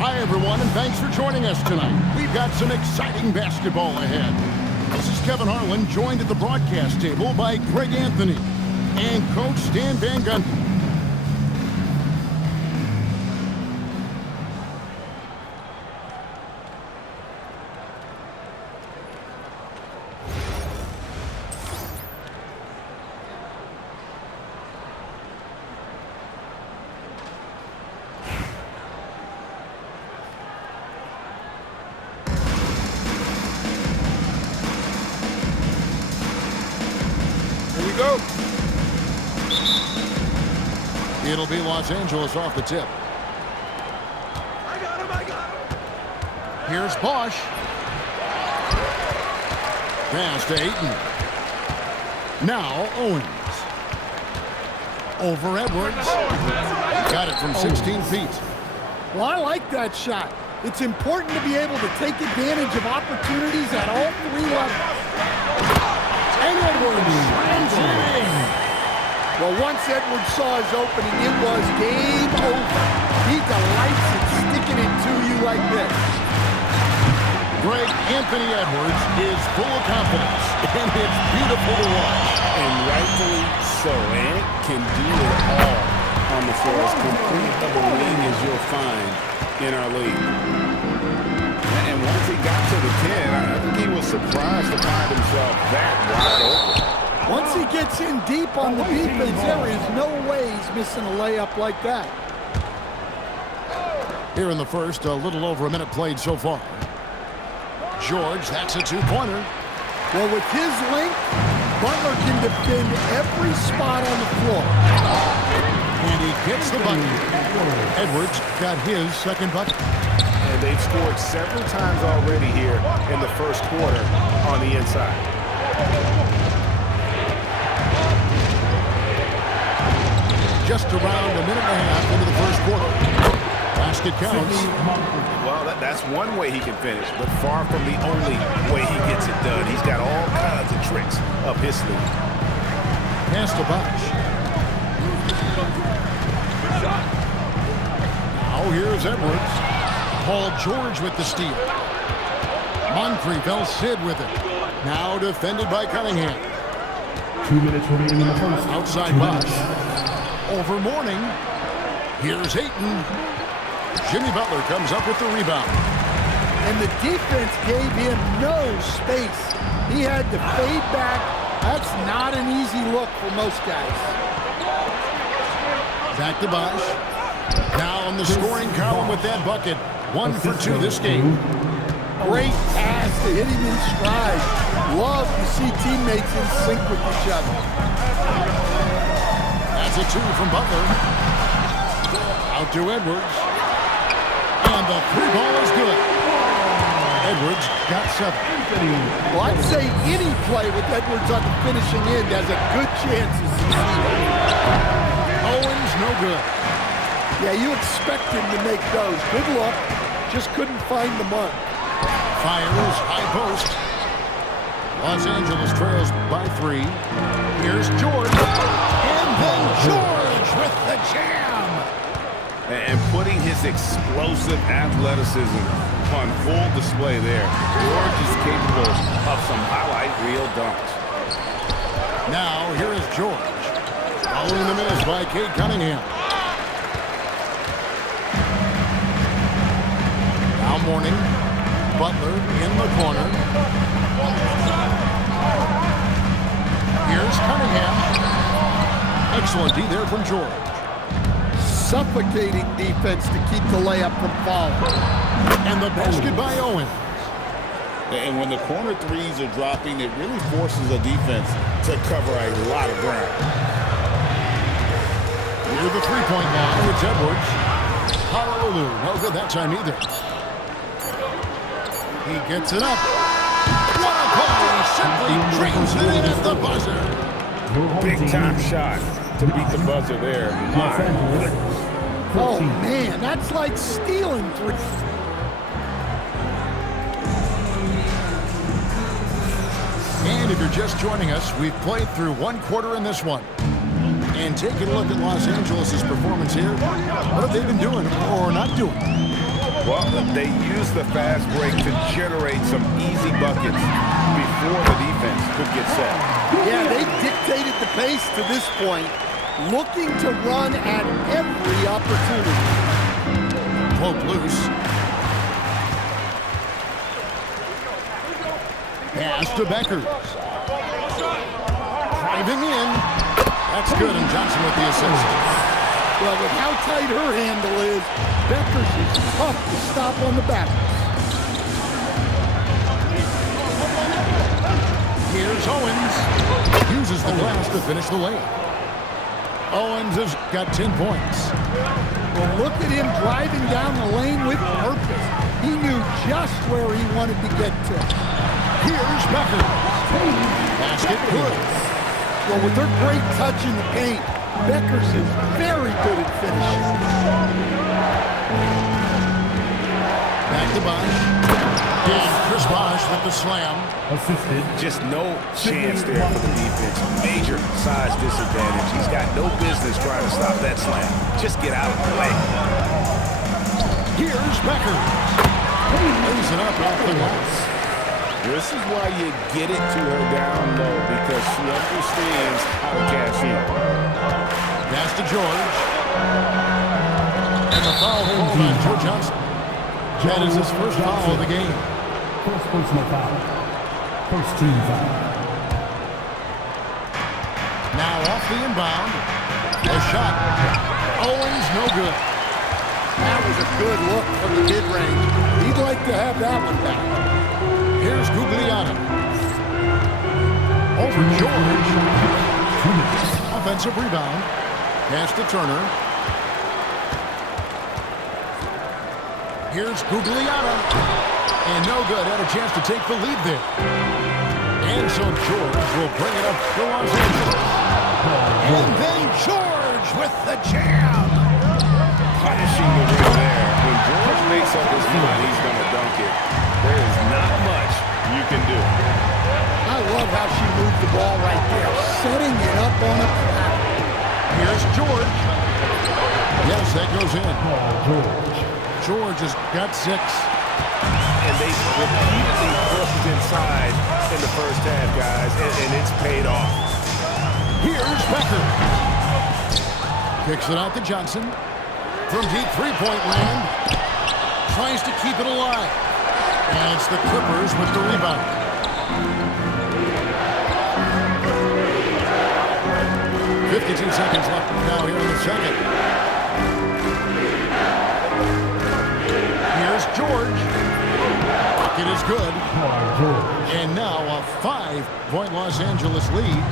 Hi, everyone, and thanks for joining us tonight. We've got some exciting basketball ahead. This is Kevin Harlan, joined at the broadcast table by Greg Anthony and Coach Stan Van Gundy. It'll be Los Angeles off the tip. I got him. Here's Bosch. Pass to Ayton. Now Owens. Over Edwards. Got it from 16 feet. Well, I like that shot. It's important to be able to take advantage of opportunities at all three levels. And Edwards slams it in. Well, once Edwards saw his opening, it was game over. He delights in sticking it to you like this. Greg Anthony Edwards is full of confidence, and it's beautiful to watch. And rightfully so. Ant can do it all on the floor. As complete of a wing as you'll find in our league. And once he got to the 10, I think he was surprised to find himself that wide open. Once he gets in deep on the defense, there is no way he's missing a layup like that. Here in the first, a little over a minute played so far. George, that's a two-pointer. Well, with his length, Butler can defend every spot on the floor. And he gets the bucket. Edwards got his second bucket. And they've scored several times already here in the first quarter on the inside. Just around a minute and a half into the first quarter. Basket counts. Well, that's one way he can finish, but far from the only way he gets it done. He's got all kinds of tricks up his sleeve. Pass to Bosch. Now here's Edwards. Paul George with the steal. Moncrief Sid with it. Now defended by Cunningham. 2 minutes remaining in the first. Outside Bosch. Over Mourning. Here's Ayton. Jimmy Butler comes up with the rebound. And the defense gave him no space. He had to fade back. That's not an easy look for most guys. Back to Bosch. Now in the scoring column with that bucket. 1 for 2 this game. Great pass to hit him in stride. Love to see teammates in sync with each other. That's a 2 from Butler. Out to Edwards. And the three ball is good. Edwards got 7. Well, I'd say any play with Edwards on the finishing end has a good chance of succeeding. Owens, no good. Yeah, you expect him to make those. Good luck. Just couldn't find the mark. Fires, high post. Los Angeles trails by 3. Here's George. And then George with the jam. And putting his explosive athleticism on full display there. George is capable of some highlight reel dunks. Now here is George. Following the miss by Cade Cunningham. Now Mourning. Butler in the corner. Here's Cunningham. Excellent D there from George. Suffocating defense to keep the layup from falling. And the basket by Owens. And when the corner threes are dropping, it really forces a defense to cover a lot of ground. Near the three-point line, it's Edwards. Honolulu, no good that time either. He gets it up. What a play! He simply drains it in at the buzzer. Big time shot to beat the buzzer there. Oh, man, that's like stealing 3. And if you're just joining us, we've played through 1 quarter in this one. And taking a look at Los Angeles' performance here, what have they been doing or not doing? Well, they use the fast break to generate some easy buckets before the defense could get set. Yeah, they dictated the pace to this point, looking to run at every opportunity. Poke loose. Pass to Becker. Driving in. That's good, and Johnson with the assist. Well, with how tight her handle is, Becker's is tough to stop on the back. Here's Owens. Uses the glass to finish the layup. Owens has got 10 points. Well, look at him driving down the lane with purpose. He knew just where he wanted to get to. Here's Becker. Basket good. Well, with her great touch in the paint, Becker's is very good at finishing. Back to Bosch. And Chris Bosch with the slam. Assisted. Just no chance there for the defense. Major size disadvantage. He's got no business trying to stop that slam. Just get out of the way. Here's Becker. Lays it up off the glass. This is why you get it to her down low, because she understands how to cash in. Pass to George. And the foul called on Joe Johnson. That is his first foul of the game. First personal foul. First team foul. Now off the inbound. A shot. Owens, no good. That was a good look from the mid-range. He'd like to have that one back. Here's Gugliotta. Over George. Offensive rebound. Pass to Turner. Here's Gugliotta. And no good. Had a chance to take the lead there. And so George will bring it up to Los Angeles. And then George with the jam. Punishing the rim there. When George makes up his mind, he's going to dunk it. There is not much you can do. I love how she moved the ball right there, setting it up on a platter. Here's George. Yes, that goes in. George. George has got 6. And they repeatedly pushed inside in the first half, guys, and it's paid off. Here's Becker. Kicks it out to Johnson. From deep three-point land. Tries to keep it alive. And it's the Clippers with the rebound. .52 seconds left now here in the second. Here's George. Bucket is good. And now a 5-point Los Angeles lead.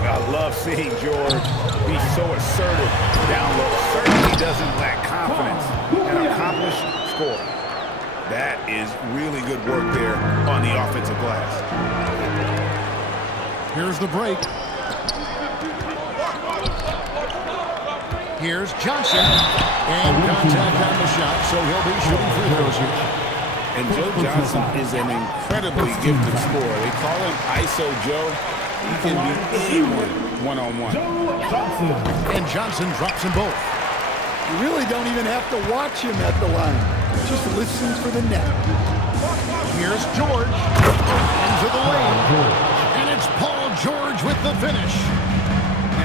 I love seeing George be so assertive down low. Certainly doesn't lack confidence. An accomplished scorer. That is really good work there on the offensive glass. Here's the break. Here's Johnson. And contact on the shot, so he'll be shooting free throws here. And Joe Johnson is an incredibly gifted scorer. They call him ISO Joe. He can beat anyone one-on-one. And Johnson drops them both. You really don't even have to watch him at the line. Just listen for the net. Here's George. Into the lane. And it's Paul George with the finish.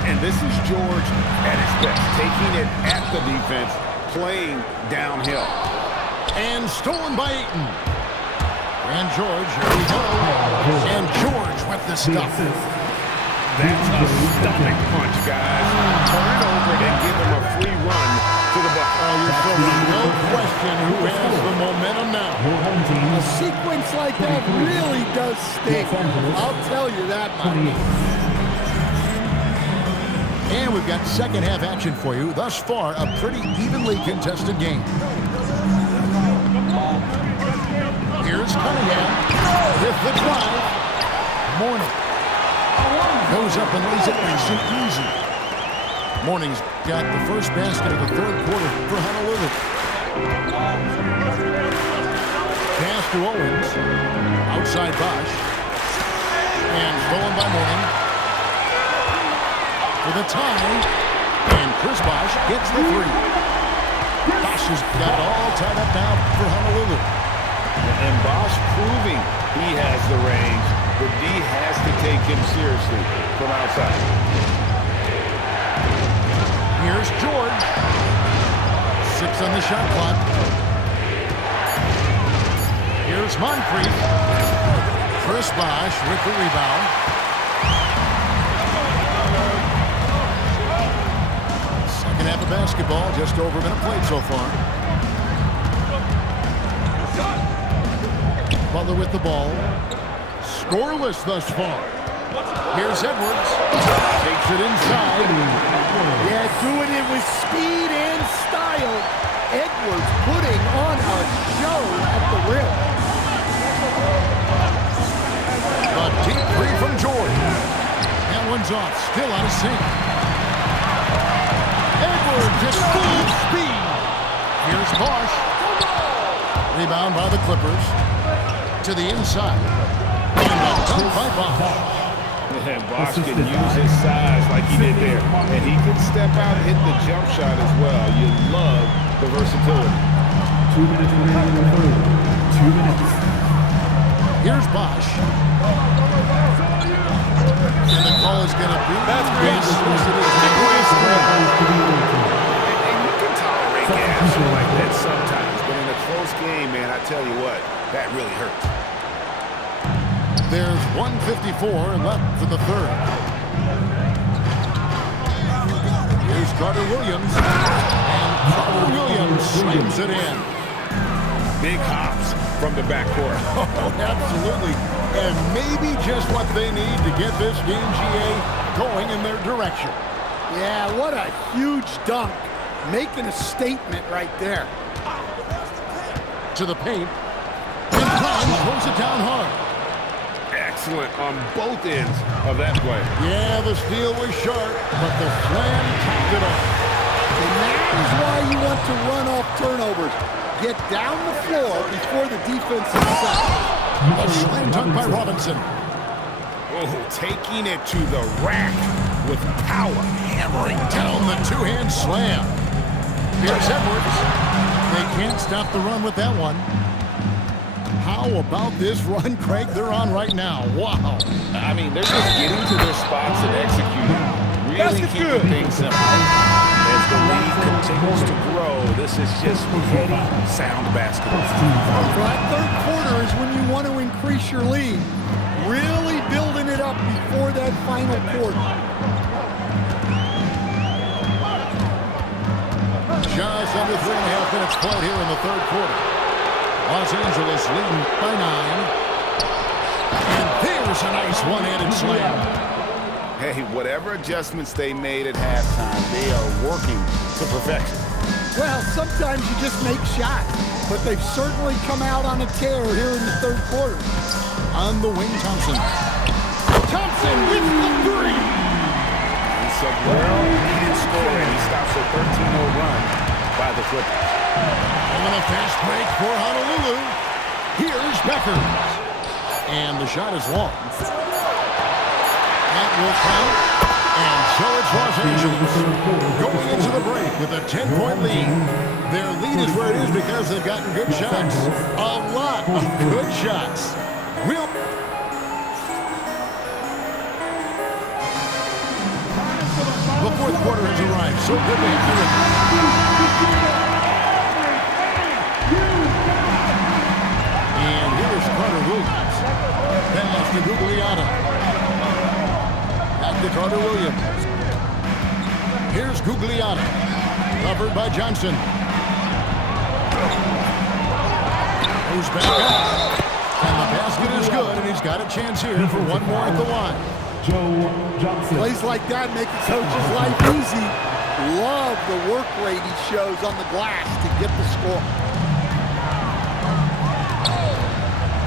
And this is George at his best, taking it at the defense, playing downhill. And stolen by Ayton. And George, here we go. And George with the stuff. That's a stomach punch, guys. Turn it over and give him a free run to the bucket. Oh, you're so right. No question who has the momentum now. A sequence like that really does sting. I'll tell you that much. And we've got second half action for you. Thus far, a pretty evenly contested game. Here's Cunningham with the drive. Morning goes up and lays it nice and easy. Morning's got the first basket of the third quarter for Honolulu. Pass to Owens. Outside Bosch. And stolen by Morning. For the tie. And Chris Bosch gets the 3. Bosch has got it all tied up now for Honolulu. And Bosch proving he has the range. The D has to take him seriously from outside. Here's George. 6 on the shot clock. Here's Moncrief. Chris Bosch with the rebound. Second half of basketball, just over a minute played so far. Butler with the ball. Scoreless thus far. Here's Edwards. Takes it inside. Yeah, doing it with speed and style. Edwards putting on a show at the rim. A deep three from George. That one's off. Still out of sync. Edwards at full speed. Here's Bosch. Rebound by the Clippers. To the inside. And a dunk by Bosch. And Bosch can use his size like he did there. And he can step out and hit the jump shot as well. You love the versatility. 2 minutes remaining in the third. 2 minutes. Here's Bosch. And the call is going to be... That's great. Yes, it is. And you can tolerate gas like that sometimes. But in a close game, man, I tell you what, that really hurts. There's 1:54 left for the third. Here's Carter Williams. And Carter Williams slams it in. Big hops from the backcourt. Oh, absolutely. And maybe just what they need to get this game, GA, going in their direction. Yeah, what a huge dunk. Making a statement right there. To the paint. And Brown throws it down hard. Excellent on both ends of that play. Yeah, the steal was sharp, but the slam topped it off. And that is why you want to run off turnovers. Get down the floor before the defense is set. A slam dunk by Robinson. Oh, taking it to the rack with power. Hammering down the two-hand slam. Here's Edwards. They can't stop the run with that one. How about this run, Craig, they're on right now? Wow. I mean, they're just getting to their spots and executing. Really keeping things simple. As the league continues to grow, this is just heady, sound basketball. That third quarter is when you want to increase your lead. Really building it up before that final quarter. Just under 3.5 minutes played here in the third quarter. Los Angeles leading by 9. And there's a nice one-handed slam. Hey, whatever adjustments they made at halftime, they are working to perfection. Well, sometimes you just make shots, but they've certainly come out on a tear here in the third quarter. On the wing, Thompson. Thompson with the three. It's a well-needed score, and he stops a 13-0 run by the Clippers. And a fast break for Honolulu. Here's Becker. And the shot is long. That will count. And so it's Los Angeles going into the break with a 10-point lead. Their lead is where it is because they've gotten good shots. A lot of good shots. The fourth quarter has arrived. So good to have you. And here's Carter Williams. Pass to Gugliotta. Back to Carter Williams. Here's Gugliotta. Covered by Johnson. Goes back up. And the basket is good, and he's got a chance here for one more at the line. Joe Johnson. Plays like that make a coach's life easy. Love the work rate he shows on the glass to get the score.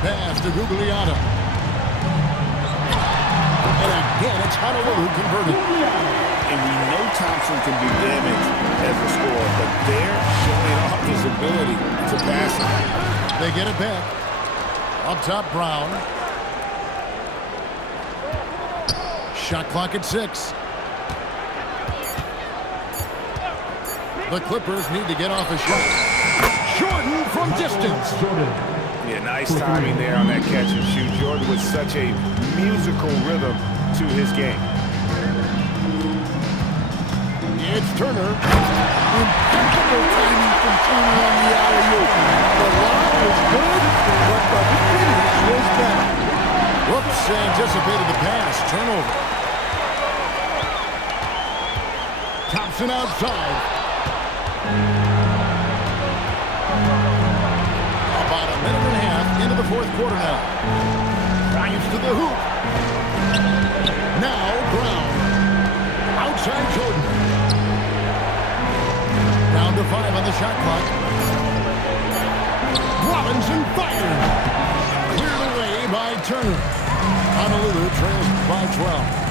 Pass to Gugliotta. And again, it's Honolulu converted. And we know Thompson can be damaged as a scorer, but they're showing off his ability to pass it. They get it back. Up top, Brown. Shot clock at 6. The Clippers need to get off a shot. Jordan from distance. Yeah, nice timing there on that catch and shoot. Jordan with such a musical rhythm to his game. It's Turner. Impeccable timing from Turner on the alley-oop. The lob was good, but the finish was better. Whoops, anticipated the pass. Turnover. Thompson outside. About a minute and a half into the fourth quarter now. Drives to the hoop. Now Brown. Outside Jordan. Down to 5 on the shot clock. Robinson fired. Cleared away by Turner. Honolulu trails by 12.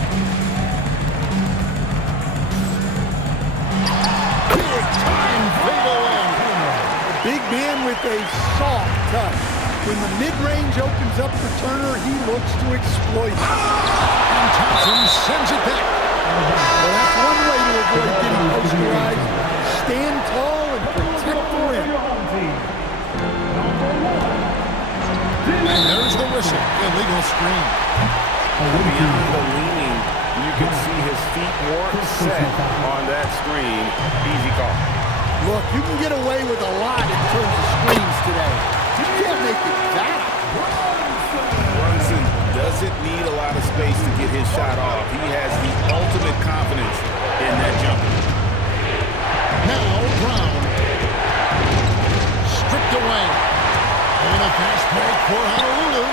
Big time fade away. Big man with a soft touch. When the mid-range opens up for Turner, he looks to exploit it. And Thompson sends it back. Well, that's one way to avoid getting posterized. Stand tall and protect the rim. And there's the whistle. Illegal screen. Beyond the leaning, you can see his feet more set on that screen. Easy call. Look, you can get away with a lot in terms of screens today. You can't make it that. Brunson doesn't need a lot of space to get his shot off. He has the ultimate confidence in that jump. Now Brown. Stripped away. And a fast break for Honolulu.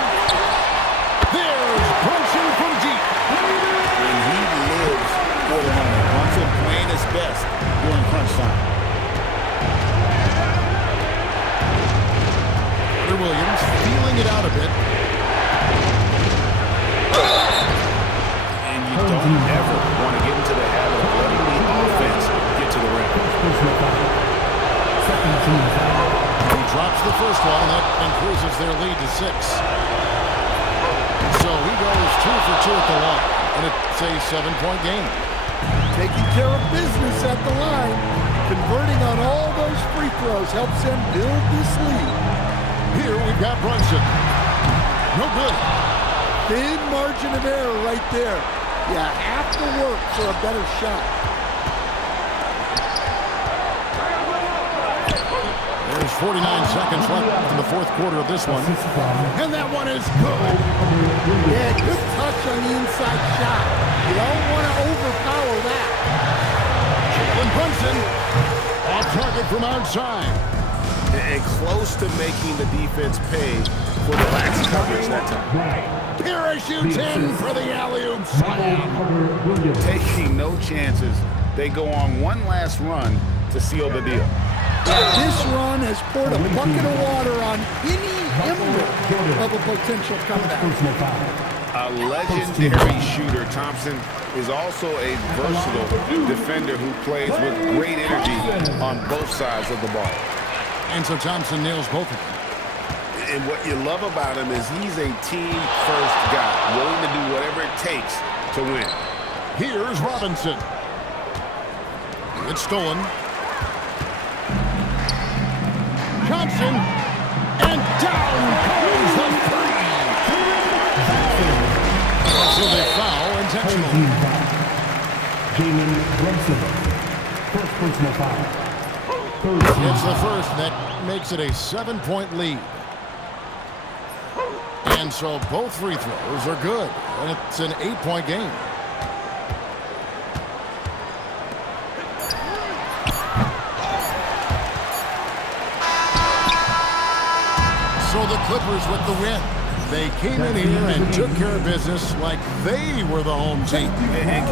There's Brunson from deep. And he lives for the moment. Brunson playing his best during crunch time. Williams feeling it out a bit. And you don't ever want to get into the habit of letting the offense get to the rim. He drops the first one, and that increases their lead to 6. So he goes 2 for 2 at the line, and it's a 7-point game. Taking care of business at the line. Converting on all those free throws helps them build this lead. Here we've got Brunson. No good. Thin margin of error right there. You have to work for a better shot. There's 49 seconds left in the fourth quarter of this one. And that one is good. Yeah, good touch on the inside shot. You don't want to overpower that. Jalen Brunson off target from outside. And close to making the defense pay for the lax coverage that time. Parachutes in for the alley-oop slam. Taking no chances. They go on one last run to seal the deal. This run has poured a bucket of water on any ember of a potential comeback. A legendary shooter, Thompson is also a versatile defender who plays with great energy on both sides of the ball. And so Thompson nails both of them. And what you love about him is he's a team-first guy, willing to do whatever it takes to win. Here's Robinson. It's stolen. Johnson. And down goes the three. So they foul intentionally. Jalen Brunson. First personal foul. It's the first, and that makes it a 7-point lead. And so both free throws are good, and it's an 8-point game. So the Clippers with the win. They came in here and took care of business like they were the home team. And